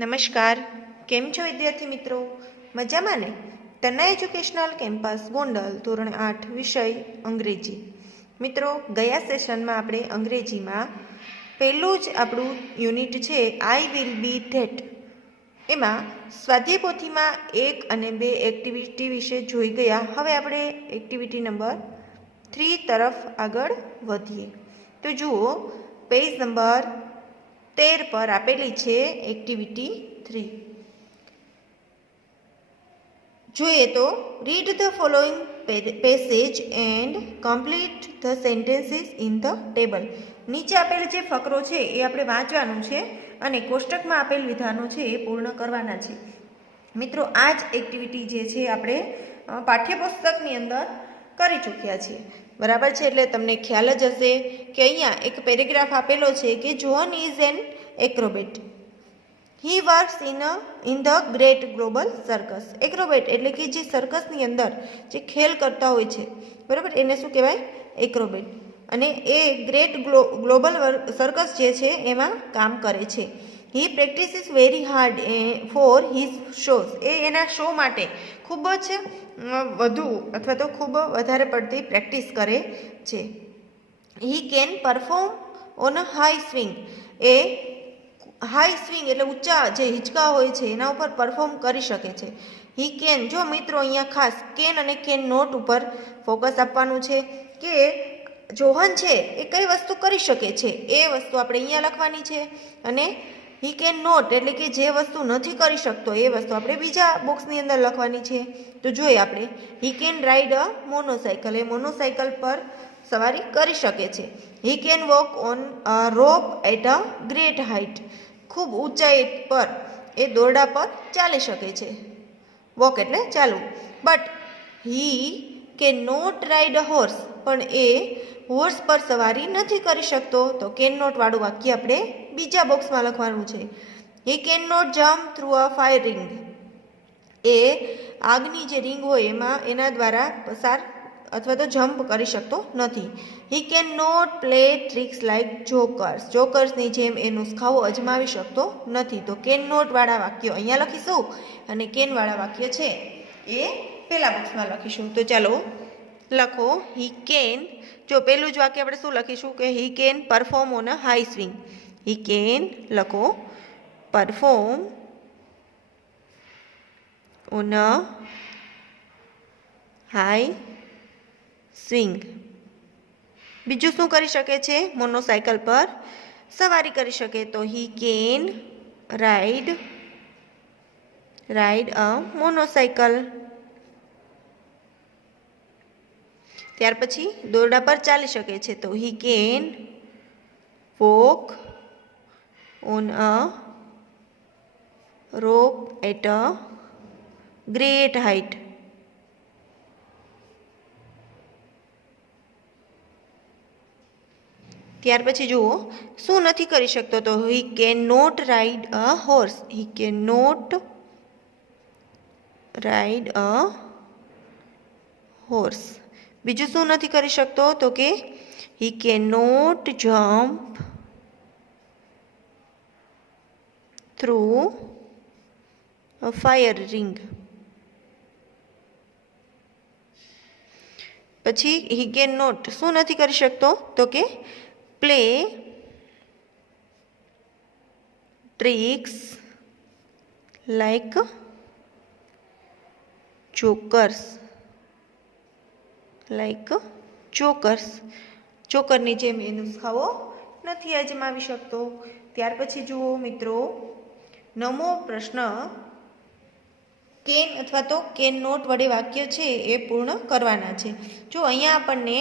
નમસ્કાર, કેમ છો વિદ્યાર્થી મિત્રો? મજામાં ને? તન્ના એજ્યુકેશનલ કેમ્પસ ગોંડલ ધોરણ 8 વિષય અંગ્રેજી. મિત્રો, ગયા સેશનમાં આપણે અંગ્રેજીમાં પહેલું જ આપણું યુનિટ છે આઈ વિલ બી ધેટ. એમાં સ્વાધ્યાય પોથીમાં 1 અને 2 એક્ટિવિટી વિશે જોઈ ગયા. હવે આપણે એક્ટિવિટી નંબર 3 તરફ આગળ વધીએ. તો જુઓ, પેજ નંબર 13 પર આપેલી છે એક્ટિવિટી 3. જોઈએ તો, read the following passage and complete the sentences in the table. નીચે આપેલ જે ફકરો છે એ આપણે વાંચવાનું છે અને કોષ્ટકમાં આપેલ વિધાનો છે એ પૂર્ણ કરવાના છે. મિત્રો, આ જ એક્ટિવિટી જે છે આપણે પાઠ્યપુસ્તકની અંદર કરી ચૂક્યા છીએ, બરાબર છે? એટલે તમને ખ્યાલ જ હશે કે અહીંયા એક પેરેગ્રાફ આપેલો છે કે John is an acrobat. He works in the great global circus. Acrobat એટલે કે જે સર્કસની અંદર જે ખેલ કરતા હોય છે, બરાબર, એને શું કહેવાય? એક્રોબેટ. અને એ ગ્રેટ ગ્લોબલ સર્કસ જે છે એમાં કામ કરે છે. He practises very hard for his shows. એ એના શો માટે ખૂબ જ વધુ અથવા તો ખૂબ વધારે પડતી પ્રેક્ટિસ કરે છે. He can perform on a high swing. A high swing એટલે ઊંચા જે હિંચકા હોય છે એના ઉપર પરફોર્મ કરી શકે છે. હી કેન, જો મિત્રો અહીંયા ખાસ કેન અને કેન નોટ ઉપર ફોકસ આપવાનું છે કે જોહન છે એ કઈ વસ્તુ કરી શકે છે એ વસ્તુ આપણે અહીંયા લખવાની છે. અને હી કેન નોટ એટલે કે જે વસ્તુ નથી કરી શકતો એ વસ્તુ આપણે બીજા બોક્સની અંદર લખવાની છે. તો જોઈએ આપણે, હી કેન રાઇડ અ મોનોસાઇકલ. એ મોનોસાઇકલ પર સવારી કરી શકે છે. He can walk on a rope at a great height. ખૂબ ઊંચાઈ પર એ દોરડા પર ચાલી શકે છે. વોક એટલે ચાલવું. But he can not ride a horse. પણ એ હોર્સ પર સવારી નથી કરી શકતો. તો કેન નોટ વાળું વાક્ય આપણે બીજા બોક્સમાં લખવાનું છે. He can not jump through a fire ring. એ આગની જે રિંગ હોય એમાં એના દ્વારા પસાર અથવા તો જમ્પ કરી શકતો નથી. He can not play tricks like jokers. જોકર્સની જેમ એ નુસ્ખાઓ અજમાવી શકતો નથી. તો કેન નોટ વાળા વાક્યો અહીંયા લખીશું અને કેન વાળા વાક્ય છે એ પહેલા બોક્સમાં લખીશું. તો ચાલો લખો, હી કેન. જો પહેલું જ વાક્ય આપણે શું લખીશું કે he can perform on a high swing. He can લખો perform on a high swing. બીજું શું કરી શકે છે? મોનોસાઇકલ પર સવારી કરી શકે. તો હી કેન રાઇડ અ મોનોસાઇકલ. ત્યાર પછી દોરડા પર ચાલી શકે છે. તો he can walk on a rope at a great height. ત્યાર પછી જુઓ, શું નથી કરી શકતો? તો he can not ride a horse. He can not ride a horse. બીજું શું નથી કરી શકતો? તો કે he can not jump through a fire ring. પછી હી કેન નોટ શું નથી કરી શકતો? તો કે પ્લે ટ્રિક્સ લાઈક જોકર્સ. જોકરની જેમ એ નુસ્ખાઓ નથી અજમાવી શકતો. ત્યાર પછી જુઓ મિત્રો, 9મો પ્રશ્ન, કેન અથવા તો કેન નોટ વડે વાક્ય છે એ પૂર્ણ કરવાના છે. જો અહીંયા આપણને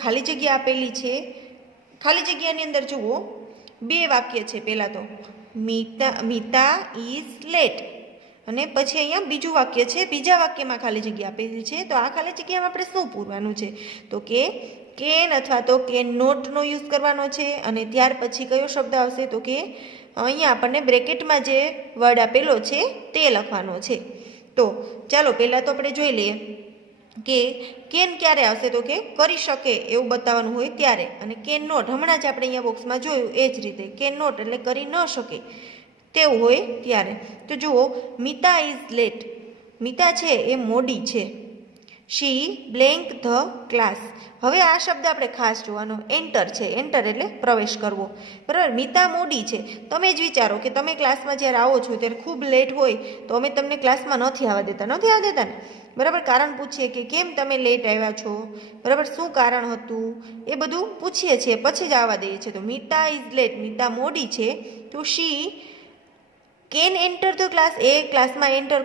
ખાલી જગ્યા આપેલી છે. ખાલી જગ્યાની અંદર જુઓ, 2 વાક્ય છે. પહેલાં તો મીતા ઇઝ લેટ અને પછી અહીંયા બીજું વાક્ય છે. બીજા વાક્યમાં ખાલી જગ્યા આપેલી છે. તો આ ખાલી જગ્યામાં આપણે શું પૂરવાનું છે? તો કે કેન અથવા તો કેન નોટનો યુઝ કરવાનો છે. અને ત્યાર પછી કયો શબ્દ આવશે? તો કે અહીંયા આપણને બ્રેકેટમાં જે વર્ડ આપેલો છે તે લખવાનો છે. તો ચાલો પહેલાં તો આપણે જોઈ લઈએ કે કેન ક્યારે આવશે? તો કે કરી શકે એવું બતાવવાનું હોય ત્યારે. અને કેન નોટ હમણાં જ આપણે અહીંયા બોક્સમાં જોયું એ જ રીતે કેન નોટ એટલે કરી ન શકે. તેવું હોય ત્યારે. તો જુઓ, મિતા ઇઝ લેટ. મિતા છે એ મોડી છે. She blank the class. હવે આ શબ્દ આપણે ખાસ જોવાનો. એન્ટર છે. એન્ટર એટલે પ્રવેશ કરવો. બરાબર. મિતા મોડી છે. તમે જ વિચારો કે તમે ક્લાસમાં જ્યારે આવો છો ત્યારે ખૂબ લેટ હોય તો અમે તમને ક્લાસમાં નથી આવવા દેતા ને. બરાબર. કારણ પૂછીએ કે કેમ તમે લેટ આવ્યા છો, બરાબર, શું કારણ હતું, એ બધું પૂછીએ છીએ, પછી જ આવવા દઈએ છીએ. તો મિતા ઇઝ લેટ. મિતા મોડી છે. તો she can enter the class. એ ક્લાસમાં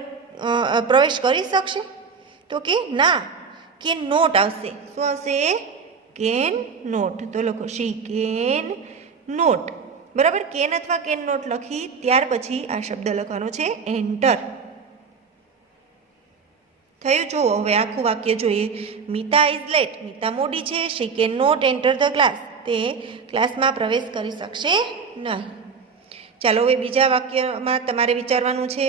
પ્રવેશ કરી શકશે? તો કે ના, કેન નોટ આવશે. શું આવશે? Can not. તો લખો શી કેન નોટ. બરાબર. કેન અથવા કેન નોટ લખી ત્યાર પછી આ શબ્દ લખવાનો છે એન્ટર. થયું? જુઓ, હવે આખું વાક્ય જોઈએ. Mita is late. મિતા મોડી છે. She can not enter the class. તે ક્લાસમાં પ્રવેશ કરી શકશે નહીં. ચાલો હવે બીજા વાક્યમાં તમારે વિચારવાનું છે.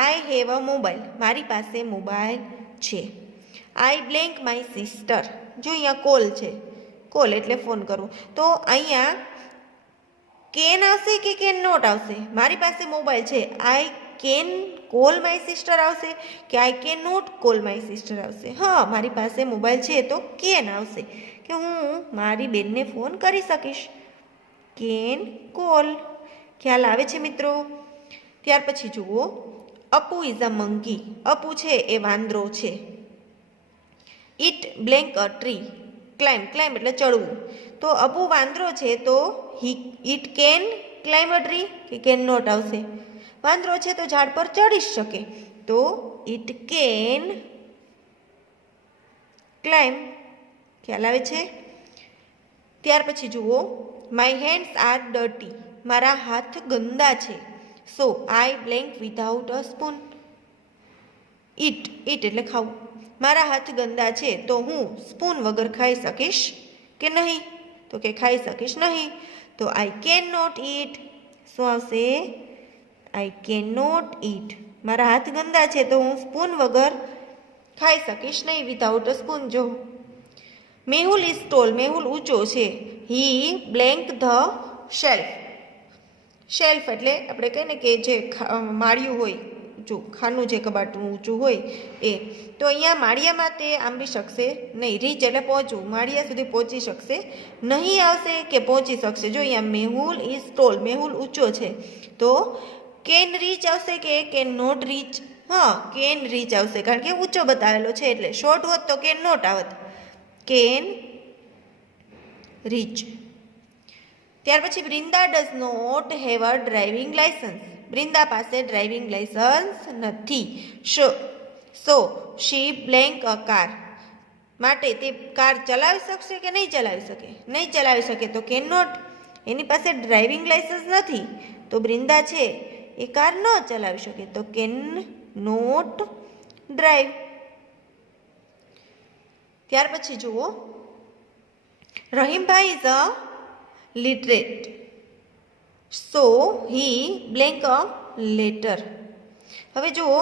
I have a mobile. મારી પાસે મોબાઈલ છે. I blank my sister. જો અહીંયા કોલ છે. કોલ એટલે ફોન કરવો. તો અહીંયા કેન આવશે કે કેન નોટ આવશે? મારી પાસે મોબાઈલ છે. I can call my sister આવશે કે I can not call my sister આવશે? હા, મારી પાસે મોબાઈલ છે તો કેન આવશે, કે હું મારી બેનને ફોન કરી શકીશ. Can call. ખ્યાલ આવે છે મિત્રો? ત્યાર પછી જુઓ, અપુ ઇઝ અ મંકી. અપુ છે એ વાંદરો છે. It blank a tree. Climb. Climb એટલે ચડવું. તો અપુ વાંદરો છે તો it can climb a tree કે કેન નોટ આવશે? વાંદરો છે તો ઝાડ પર ચડી શકે. તો ઇટ કેન ક્લાઇમ્બ. ખ્યાલ આવે છે? ત્યાર પછી જુઓ, માય હેન્ડ્સ આર ડર્ટી. મારા હાથ ગંદા છે. So I blank without a spoon. Eat. Eat એટલે ખાવું. મારા હાથ ગંદા છે તો હું સ્પૂન વગર ખાઈ શકીશ કે નહીં? તો કે ખાઈ શકીશ નહીં. તો આઈ કેન નોટ ઇટ. શું આવશે? I can not eat. મારા હાથ ગંદા છે તો હું સ્પૂન વગર ખાઈ શકીશ નહીં. Without a spoon. જો, મેહુલ ઇઝ ટોલ. મેહુલ ઊંચો છે. He blank the shelf. Shelf એટલે આપણે કહીએ ને કે જે માળિયું હોય, ઊંચું ખાનું, જે કબાટનું ઊંચું હોય એ. તો અહીંયા માળિયામાં તે આંબી શકશે નહીં. રીચ એટલે પહોંચવું. માળિયા સુધી પહોંચી શકશે નહીં આવશે કે પહોંચી શકશે? જો અહીંયા મેહુલ ઇઝ ટોલ. મેહુલ ઊંચો છે. તો કેન રીચ આવશે કે કેન નોટ રીચ? હા, કેન રીચ આવશે, કારણ કે ઊંચો બતાવેલો છે એટલે. શોર્ટ હોત તો કેન નોટ આવત. Can reach. ત્યાર પછી Brinda does not have a driving licence. Brinda પાસે ડ્રાઇવિંગ લાયસન્સ નથી. So she blank a car. માટે તે કાર ચલાવી શકશે કે નહીં ચલાવી શકે? નહીં ચલાવી શકે. તો કેન નોટ. એની પાસે ડ્રાઇવિંગ લાયસન્સ નથી તો બ્રિંદા છે એ કાર ન ચલાવી શકે. તો કેન નોટ ડ્રાઈવ. ત્યાર પછી જુઓ, Rahimbhai is a literate. So he blank a letter. હવે જુઓ,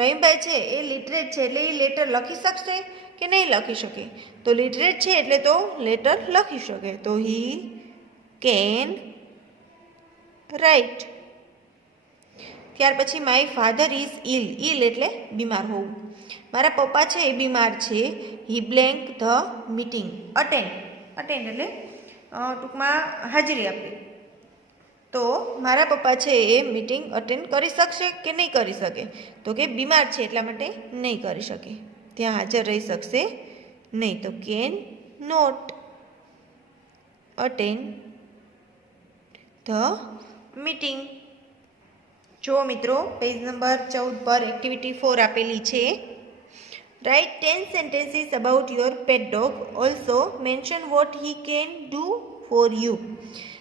રહીમભાઈ છે એ લિટરેટ છે એટલે એ લેટર લખી શકશે કે નહીં લખી શકે? તો લિટરેટ છે એટલે તો લેટર લખી શકે. તો હી કેન રાઇટ. ત્યાર પછી my father is ill. Ill એટલે બીમાર હોવું. મારા પપ્પા છે એ બીમાર છે. He blank the meeting. Attend. Attend એટલે ટૂંકમાં હાજરી આપવી. તો મારા પપ્પા છે એ મીટિંગ અટેન્ડ કરી શકશે કે નહીં કરી શકે? તો કે બીમાર છે એટલા માટે નહીં કરી શકે, ત્યાં હાજર રહી શકશે નહીં. તો can not attend the meeting. જો મિત્રો, પેજ નંબર 14 પર એક્ટિવિટી 4 આપેલી છે. Write 10 sentences about your pet dog. Also mention what he can do for you.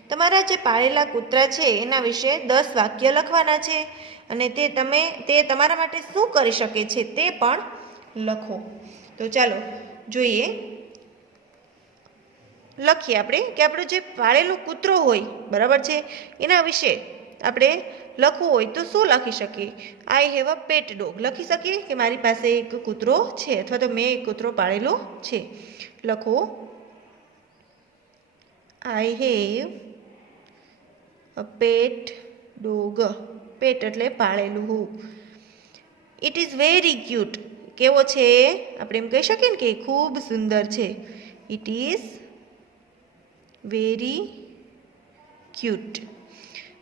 તમારા જે પાળેલા કૂતરા છે એના વિશે 10 વાક્ય લખવાના છે અને તે તમારા માટે શું કરી શકે છે તે પણ લખો. તો ચાલો જોઈએ, લખીએ આપણે કે આપણું જે પાળેલું કૂતરો હોય, બરાબર છે, એના વિશે આપણે લખવું હોય તો શું લખી શકીએ? I have a Pat dog લખી શકીએ કે મારી પાસે એક કૂતરો છે અથવા તો મેં એક કૂતરો પાળેલો છે. લખો I have a Pat dog, pet એટલે પાળેલું. It is very cute. કેવો છે? આપણે એમ કહી શકીએ ને કે ખૂબ સુંદર છે. It is very cute.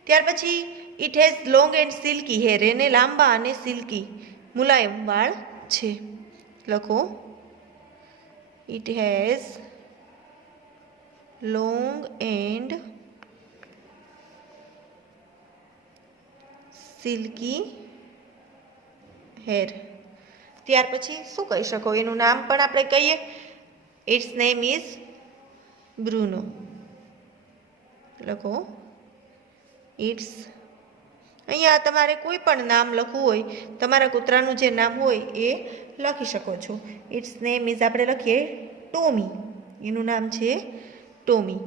ત્યાર પછી it has long and silky hair. એને લાંબા અને સિલ્કી મુલાયમ વાળ છે. લખો it has long and silky hair. ત્યાર પછી શું કહી શકો? એનું નામ પણ આપણે કહીએ. Its name is Bruno. લખો ઇટ્સ. અહીંયા તમારે કોઈ પણ નામ લખવું હોય, તમારા કૂતરાનું જે નામ હોય એ લખી શકો છો. ઇટ્સ નેમ ઇઝ આપણે લખીએ ટોમી. એનું નામ છે Tommy.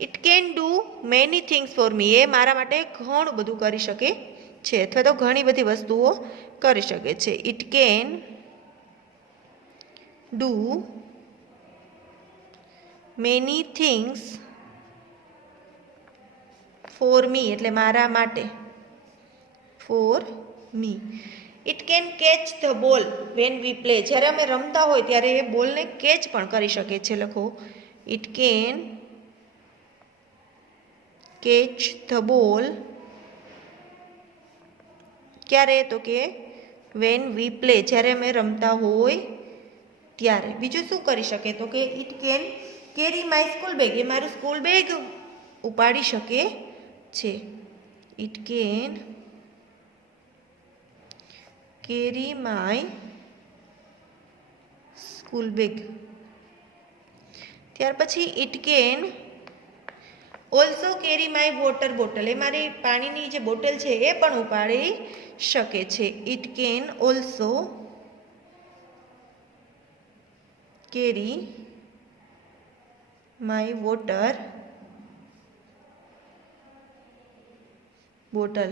It can do many things for me. એ મારા માટે ઘણું બધું કરી શકે છે, અથવા તો ઘણી બધી વસ્તુઓ કરી શકે છે. It can do many things for મી એટલે મારા માટે. For me. It can catch the ball when we play. જ્યારે અમે રમતા હોય ત્યારે એ બોલને કેચ પણ કરી શકે છે. લખો it can catch the ball. ક્યારે? તો કે વેન વી પ્લે, જ્યારે અમે રમતા હોય ત્યારે. બીજું શું કરી શકે? તો કે it can carry my school bag. એ મારું સ્કૂલ બેગ ઉપાડી શકે છે. It can carry my school bag. ત્યાર પછી it can also carry my water bottle. એ મારી પાણીની જે બોટલ છે એ પણ ઉપાડી શકે છે. It can also carry my water bottle.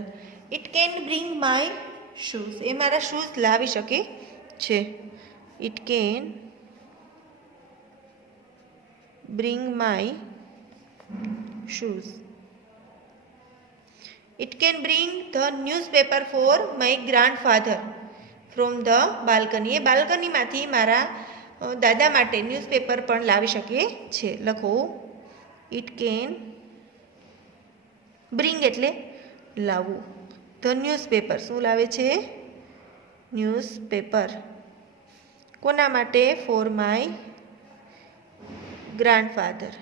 It can bring my shoes. એ મારા શૂઝ લાવી શકે છે. It can bring my shoes. It can bring the newspaper for my grandfather from the balcony. એ બાલ્કનીમાંથી મારા દાદા માટે ન્યૂઝપેપર પણ લાવી શકે છે. લખો ઇટ કેન બ્રિંગ એટલે લાવવું. ધ ન્યૂઝપેપર શું લાવે છે? ન્યૂઝપેપર. કોના માટે? Four my grandfather.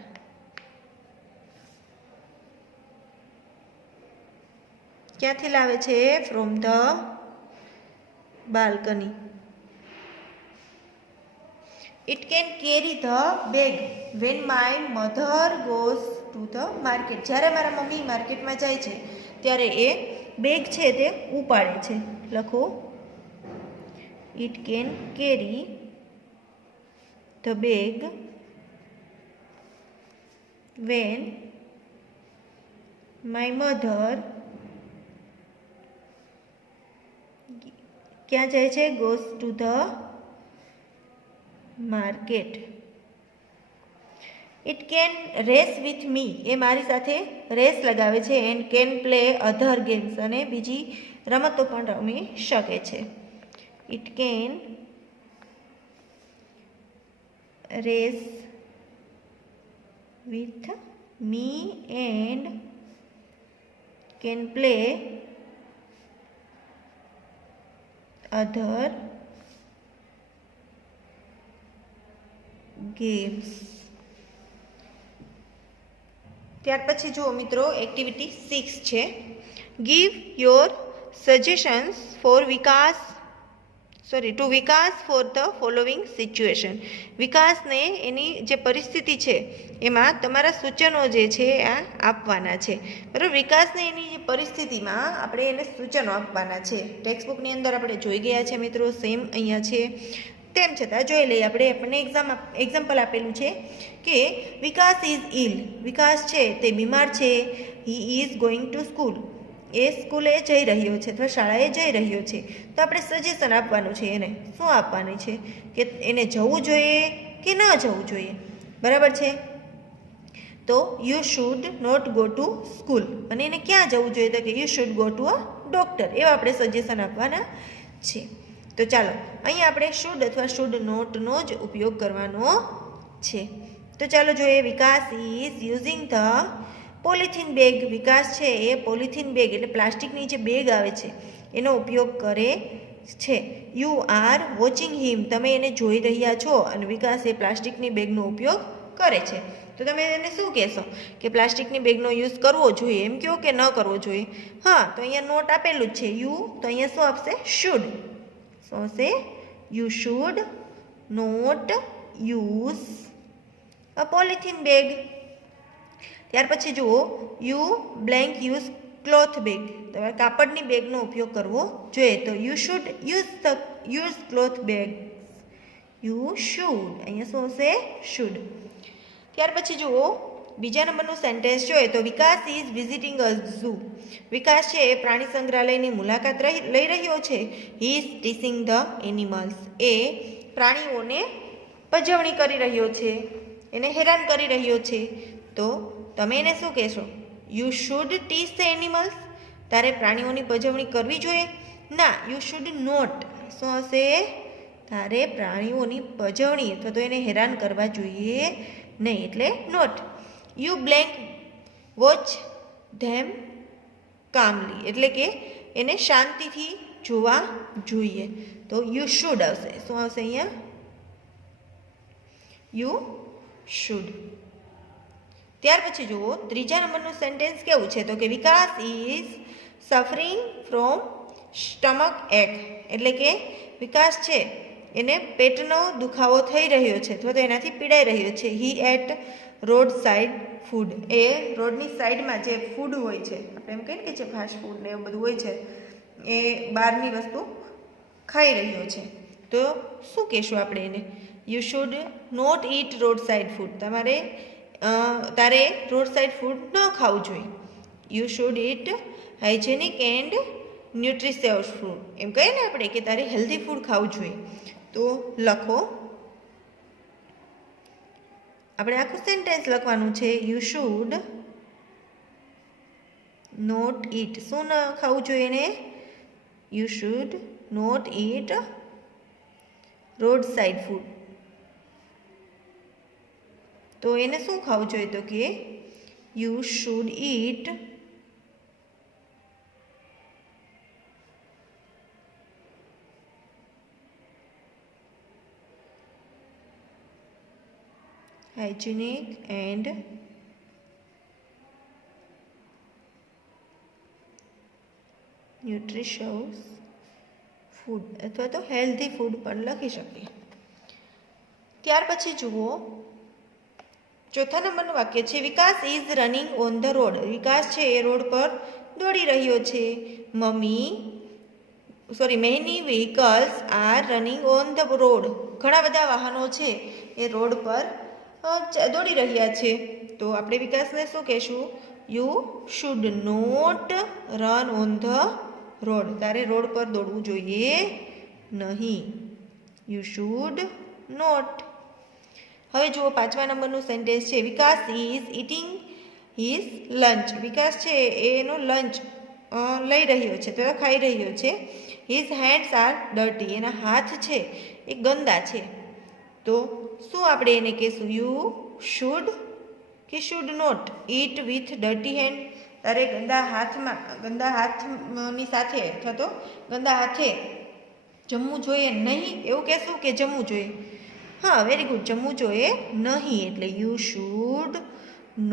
ક્યાંથી લાવે છે? From the balcony. It can carry the bag when my mother goes to the market. જ્યારે મારા મમ્મી માર્કેટમાં જાય છે ત્યારે એ બેગ છે તે ઉપાડે છે. લખો it can carry the bag when my mother ક્યાં જાય છે? Goes to the market. It can race with me. એ મારી સાથે રેસ લગાવે છે. And can play other games. અને બીજી રમતો પણ રમી શકે છે. It can race with me and can play other games. ત્યાર પછી જુઓ મિત્રો, એક્ટિવિટી 6 છે. Give your suggestions for Vikas to Vikas for the following situation. વિકાસને એની જે પરિસ્થિતિ છે એમાં તમારા સૂચનો જે છે આ આપવાના છે. બરાબર. વિકાસને એની જે પરિસ્થિતિમાં આપણે એને સૂચનો આપવાના છે. ટેક્સ્ટબુકની અંદર આપણે જોઈ ગયા છે મિત્રો, સેમ અહીંયા છે. તેમ છતાં જોઈ લઈએ આપણે. આપણને એક્ઝામ્પલ આપેલું છે કે વિકાસ ઇઝ ઇલ. વિકાસ છે તે બીમાર છે. He is going to school. એ સ્કૂલે જઈ રહ્યો છે અથવા શાળાએ જઈ રહ્યો છે. તો આપણે સજેશન આપવાનું છે. એને શું આપવાની છે કે એને જવું જોઈએ કે ન જવું જોઈએ. બરાબર છે. તો you should not go to school, અને એને ક્યાં જવું જોઈએ તો કે you should go to a doctor. એવા આપણે સજેશન આપવાના છે. તો ચાલો અહીંયા આપણે શુડ અથવા શુડ નોટનો જ ઉપયોગ કરવાનો છે. તો ચાલો જોઈએ. Vikas is using the polythene bag. Vikas છે એ પોલિથીન બેગ એટલે પ્લાસ્ટિકની જે બેગ આવે છે એનો ઉપયોગ કરે છે. યુ આર વોચિંગ હિમ. તમે એને જોઈ રહ્યા છો અને વિકાસ એ પ્લાસ્ટિકની બેગનો ઉપયોગ કરે છે. તો તમે એને શું કહેશો કે પ્લાસ્ટિકની બેગનો યુઝ કરવો જોઈએ એમ કહો કે ન કરવો જોઈએ? હા, તો અહીંયા નોટ આપેલું જ છે યુ, તો અહીંયા શું આપશે? શુડ. શું આવશે? You should not use a polythene bag. ત્યાર પછી જુઓ, you blank use cloth bag. તમારે કાપડની બેગનો ઉપયોગ કરવો જોઈએ. તો you should use cloth bag. You should. અહીંયા શું હશે? શુડ. ત્યાર પછી જુઓ, બીજા નંબરનું સેન્ટેન્સ જોઈએ તો Vikas is visiting a zoo. Vikas છે એ પ્રાણી સંગ્રહાલયની મુલાકાત લઈ રહ્યો છે. He is teaching the animals. એ પ્રાણીઓને પજવણી કરી રહ્યો છે, એને હેરાન કરી રહ્યો છે. તો તમે એને શું કહેશો? You should teach the animals. તારે પ્રાણીઓની પજવણી કરવી જોઈએ? ના, યુ શુડ નોટ. શું હશે? તારે પ્રાણીઓની પજવણી અથવા તો એને હેરાન કરવા જોઈએ નહીં, એટલે નોટ. યુ બ્લેન્ક વોચ ધેમ કામલી. એટલે કે એને શાંતિથી જોવા જોઈએ. તો યુ શુડ આવશે. શું આવશે અહીંયા? You should. ત્યાર પછી જુઓ, ત્રીજા નંબરનું સેન્ટેન્સ કેવું છે તો કે વિકાસ ઇઝ સફરિંગ ફ્રોમ સ્ટમક એક. એટલે કે વિકાસ છે એને પેટનો દુખાવો થઈ રહ્યો છે અથવા તો એનાથી પીડાઈ રહ્યો છે. હી એટ રોડ સાઈડ ફૂડ. એ રોડની સાઈડમાં જે ફૂડ હોય છે, આપણે એમ કહીએ કે જે ફાસ્ટ ફૂડ ને એવું બધું હોય છે એ બહારની વસ્તુ ખાઈ રહ્યો છે. તો શું કહેશું આપણે એને? You should not eat road side food. તારે રોડ સાઈડ ફૂડ ન ખાવું જોઈએ. You should eat hygienic and nutritious food. એમ કહીએ ને આપણે કે તારે હેલ્ધી ફૂડ ખાવું જોઈએ. તો લખો, આપણે આખું સેન્ટેન્સ લખવાનું છે. You should not eat. શું ન ખાવું જોઈએ એને? You should not eat road side food. તો એને શું ખાવું જોઈએ તો કે you should eat hygienic and nutritious food અથવા તો હેલ્ધી ફૂડ પણ લખી શકીએ. ત્યાર પછી જુઓ, ચોથા નંબરનું વાક્ય છે Vikas is running on the road. Vikas છે એ રોડ પર દોડી રહ્યો છે. Many vehicles are running on the road. ઘણા બધા વાહનો છે એ રોડ પર દોડી રહ્યા છે. તો આપણે વિકાસને શું કહેશું? You should not run on the road. તારે રોડ પર દોડવું જોઈએ નહીં. You should not. હવે જુઓ, પાંચમા નંબરનું સેન્ટેન્સ છે Vikas is eating his lunch. Vikas છે એનો લંચ લઈ રહ્યો છે તો ખાઈ રહ્યો છે. His hands are dirty. એના હાથ છે એ ગંદા છે. તો શું આપણે એને કહેશું? યુ શુડ કે should not eat with dirty hand. તારે ગંદા હાથની સાથે અથવા તો ગંદા હાથે જમવું જોઈએ નહીં એવું કહેશું કે જમવું જોઈએ? હા, વેરી ગુડ. જમવું જોઈએ નહીં. એટલે you should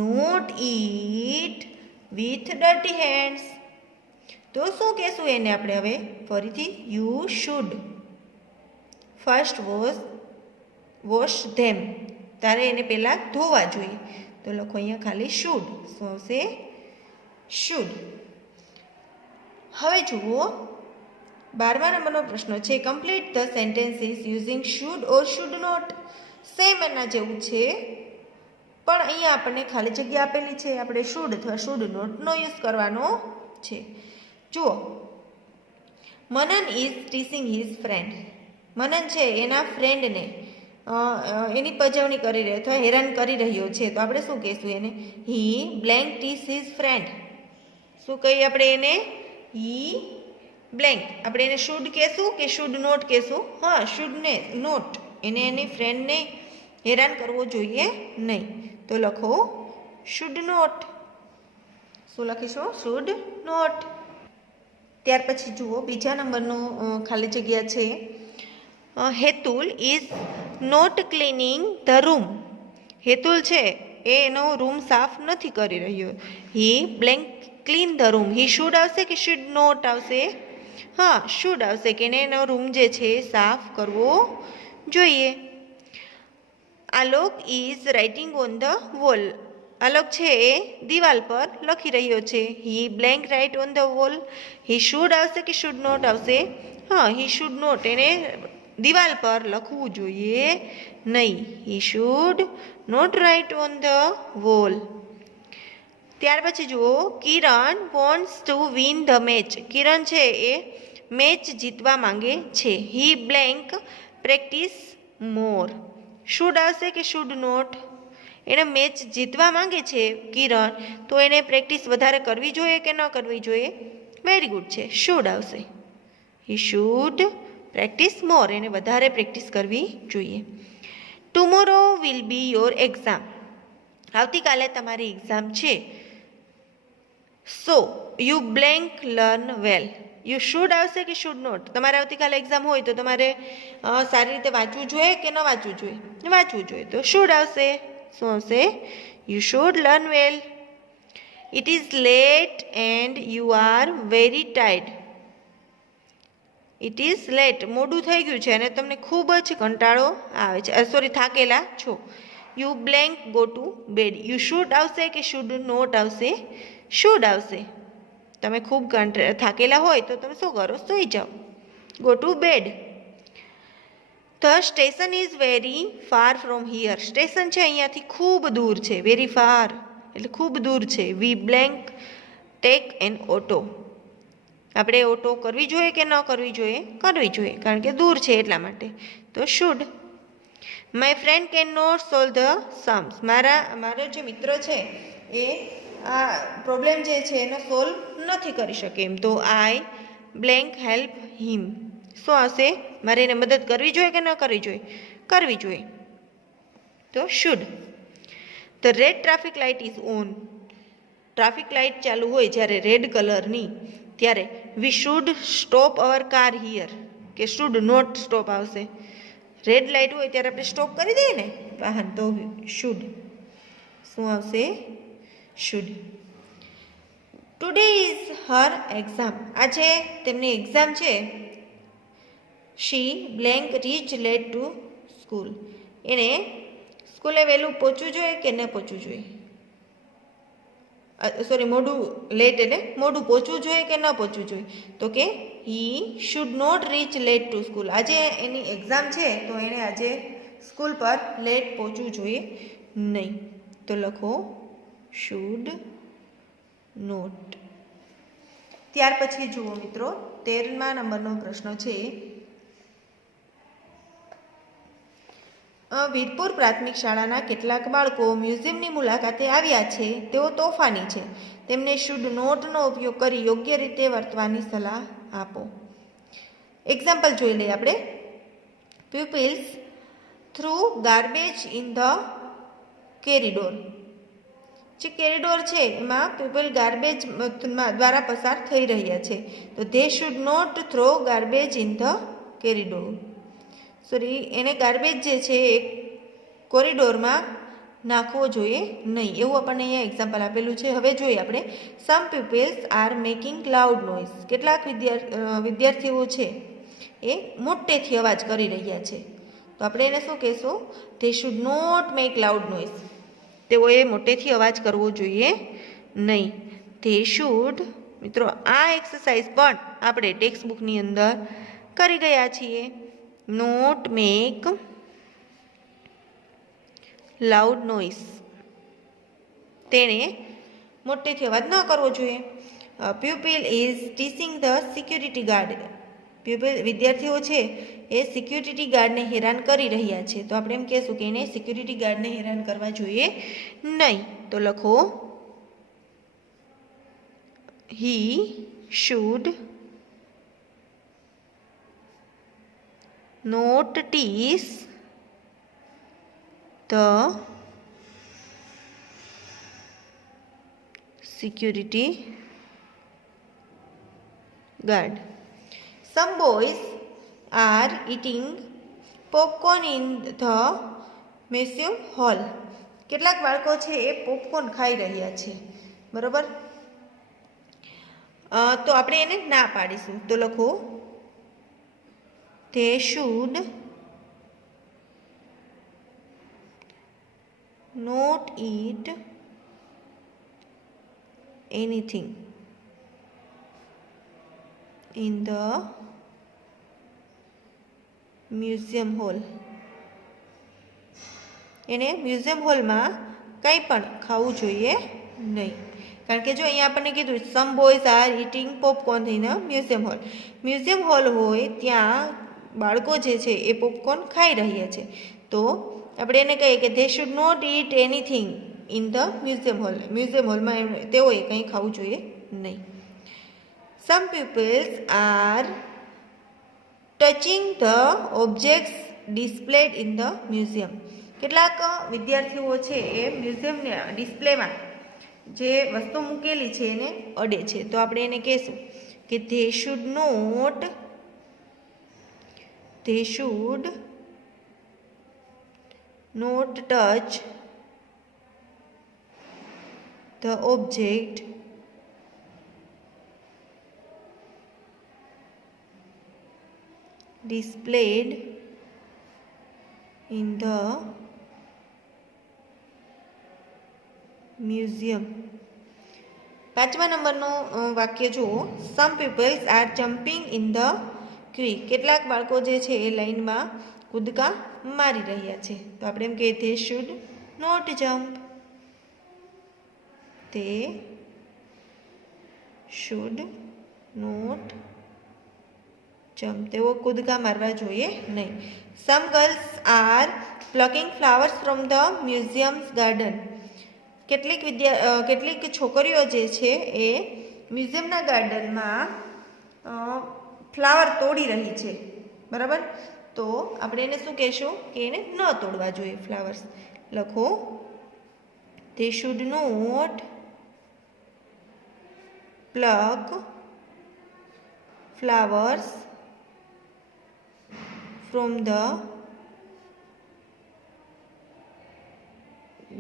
not eat with dirty hands. તો શું કહેશું એને આપણે હવે ફરીથી? You should first wash them. તારે એને પહેલાં ધોવા જોઈએ. તો લખો અહીંયા ખાલી શુડ. શું આવશે? શુડ. હવે જુઓ, 12મા નંબરનો પ્રશ્ન છે complete the sentences using should or should not. Same એના જેવું છે પણ અહીંયા આપણને ખાલી જગ્યા આપેલી છે. આપણે શુડ અથવા શુડ નોટનો યુઝ કરવાનો છે. જુઓ, મનન ઇઝ ટીચિંગ હિઝ ફ્રેન્ડ. મનન છે એના ફ્રેન્ડને એની પજવણી કરી રહ્યો અથવા હેરાન કરી રહ્યો છે તો આપણે શું કહીશું એને? હી બ્લેન્ક ટીસ હિઝ ફ્રેન્ડ. શું કહીએ આપણે એને? હી બ્લેન્ક. આપણે એને શુડ કહેશું કે શુડ નોટ કહેશું? હા, શુડ ને નોટ. એને એની ફ્રેન્ડને હેરાન કરવો જોઈએ નહીં. તો લખો શુડ નોટ. શું લખીશું? Should not. ત્યાર પછી જુઓ બીજા નંબરનું ખાલી જગ્યા છે. Hetul is not cleaning the room. Hetul છે એ એનો રૂમ સાફ નથી કરી રહ્યો. He blank clean the room. He should આવશે કે શુડ નોટ આવશે? હા, શુડ આવશે કે એને એનો રૂમ જે છે સાફ કરવો જોઈએ. Alok is writing on the wall. Alok છે એ દિવાલ પર લખી રહ્યો છે. He blank write on the wall. He should આવશે કે શુડ નોટ આવશે? હા, હી શુડ નોટ. એને દિવાલ પર લખવું જોઈએ નહીં. He should not write on the wall. ત્યાર પછી જુઓ, Kiran wants to win the match. Kiran છે એ મેચ જીતવા માંગે છે. He blank practise more. Should આવશે કે શુડ નોટ? એને મેચ જીતવા માંગે છે કિરણ, તો એને પ્રેક્ટિસ વધારે કરવી જોઈએ કે ન કરવી જોઈએ? વેરી ગુડ છે, શુડ આવશે. હી શુડ પ્રેક્ટિસ મોર. એને વધારે પ્રેક્ટિસ કરવી જોઈએ. Tomorrow will be your exam. આવતીકાલે તમારી એક્ઝામ છે. So you blank learn well. You should આવશે કે શુડ નોટ? તમારે આવતીકાલે એક્ઝામ હોય તો તમારે સારી રીતે વાંચવું જોઈએ કે ન વાંચવું જોઈએ? વાંચવું જોઈએ. તો શુડ આવશે. શું આવશે? You should learn well. It is late and you are very tired. It is late. મોડું થઈ ગયું છે અને તમને ખૂબ જ કંટાળો આવે છે. સોરી, થાકેલા છો. You blank go to bed. You should આવશે કે શુડ નોટ આવશે? શુડ આવશે. તમે ખૂબ થાકેલા હોય તો તમે શું કરો? સૂઈ જાઓ. Go to bed. The station is very far from here. Station છે અહીંયાથી ખૂબ દૂર છે. વેરી ફાર એટલે ખૂબ દૂર છે. વી બ્લેન્ક ટેક એન ઓટો. આપણે ઓટો કરવી જોઈએ કે ન કરવી જોઈએ? કરવી જોઈએ, કારણ કે દૂર છે એટલા માટે. તો should. My friend can not solve the sums. મારો જે મિત્ર છે એ આ પ્રોબ્લેમ જે છે એનો સોલ્વ નથી કરી શકે એમ. તો આઈ બ્લેન્ક હેલ્પ હિમ. શું આવશે? મારે એને મદદ કરવી જોઈએ કે ન કરવી જોઈએ? કરવી જોઈએ. તો should. The red traffic light is on. Traffic light ચાલુ હોય જ્યારે રેડ કલરની, ત્યારે we should stop our car here કે શુડ નોટ સ્ટોપ આવશે? રેડ લાઇટ હોય ત્યારે આપણે સ્ટોપ કરી દઈએ ને વાહન, તો શુડ. શું આવશે? Should. Today is her exam. આજે તેમની એક્ઝામ છે. She blank reach late to school. એને સ્કૂલે વહેલું પહોંચવું જોઈએ કે ન પહોંચવું જોઈએ? સોરી, મોડું લેટ એટલે મોડું પહોંચવું જોઈએ કે ન પહોંચવું જોઈએ? તો કે he should not reach late to school. આજે એની એક્ઝામ છે તો એણે આજે સ્કૂલ પર લેટ પહોંચવું જોઈએ નહીં. તો લખો શુડ નોટ. ત્યાર પછી જુઓ મિત્રો, 13મા નંબરનો પ્રશ્ન છે. વીરપુર પ્રાથમિક શાળાના કેટલાક બાળકો મ્યુઝિયમની મુલાકાતે આવ્યા છે. તેઓ તોફાની છે. તેમને શુડ નોટનો ઉપયોગ કરી યોગ્ય રીતે વર્તવાની સલાહ આપો. એક્ઝામ્પલ જોઈ લઈએ આપણે. Pupils through garbage in the corridor. જે કેરિડોર છે એમાં પીપલ ગાર્બેજ દ્વારા પસાર થઈ રહ્યા છે. તો they should not throw garbage in the corridor. Sorry, એને ગાર્બેજ જે છે એ કોરિડોરમાં નાખવો જોઈએ નહીં. એવું આપણને અહીંયા એક્ઝામ્પલ આપેલું છે. હવે જોઈએ આપણે. Some peoples are making loud noise. કેટલાક વિદ્યાર્થીઓ છે એ મોટેથી અવાજ કરી રહ્યા છે. તો આપણે એને શું કહેશું? They should not make loud noise. તેઓએ મોટેથી અવાજ કરવો જોઈએ નહીં. They should. મિત્રો, આ એક્સરસાઇઝ પણ આપણે ટેક્સ્ટ બુકની અંદર કરી ગયા છીએ. Not make loud noise. તેણે મોટેથી અવાજ ન કરવો જોઈએ. Pupil is teaching the security guard. વિદ્યાર્થીઓ છે એ સિક્યુરિટી ગાર્ડને હેરાન કરી રહ્યા છે, તો આપણે એમ કહેશું કે એને સિક્યુરિટી ગાર્ડને હેરાન કરવા જોઈએ નહીં. તો લખો he should not tease the security guard. Some boys are eating popcorn in the museum hall. કેટલાક બાળકો છે એ પોપકોર્ન ખાઈ રહ્યા છે, બરોબર. તો આપણે એને ના પાડીશું, તો લખો they should not eat anything in the museum hall. એને મ્યુઝિયમ હોલમાં કંઈ પણ ખાવું જોઈએ નહીં, કારણ કે જો અહીંયા આપણને કીધું some boys are eating popcorn in a museum hall. Museum hall હોય ત્યાં બાળકો જે છે એ પોપકોર્ન ખાઈ રહ્યા છે, તો આપણે એને કહીએ કે they should not eat anything in the museum hall. Museum હોલમાં તેઓએ કંઈ ખાવું જોઈએ નહીં. Some peoples are touching the objects displayed in the museum. કેટલાક વિદ્યાર્થીઓ છે એ મ્યુઝિયમના ડિસ્પ્લેમાં જે વસ્તુ મૂકેલી છે એને અડે છે, તો આપણે એને કહેશું કે they should not touch the object displayed in the museum. 5મા નંબરનું વાક્ય જુઓ. Some peoples are jumping in the queue. કેટલાક બાળકો જે છે એ લાઈનમાં કૂદકા મારી રહ્યા છે, તો આપણે એમ કહીએ they should not jump. they should not jump. તેઓ કૂદકા મારવા જોઈએ નહીં. Some girls are plucking flowers from the museum's garden. કેટલીક છોકરીઓ જે છે એ મ્યુઝિયમના ગાર્ડનમાં ફ્લાવર તોડી રહી છે, બરાબર. તો આપણે એને શું કહેશું કે એને ન તોડવા જોઈએ ફ્લાવર્સ. લખો they should not pluck flowers from the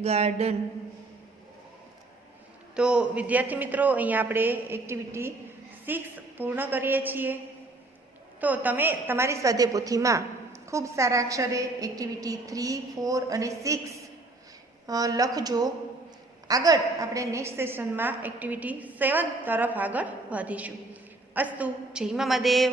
garden. તો વિદ્યાર્થી મિત્રો, અહીંયા આપણે એક્ટિવિટી 6 પૂર્ણ કરીએ છીએ. તો તમે તમારી સ્વાધ્યાય પોથીમાં ખૂબ સારા અક્ષરે એક્ટિવિટી 3, 4 અને 6 લખજો. આગળ આપણે નેક્સ્ટ સેશનમાં એક્ટિવિટી 7 તરફ આગળ વધીશું. અસ્તુ. જય મહાદેવ.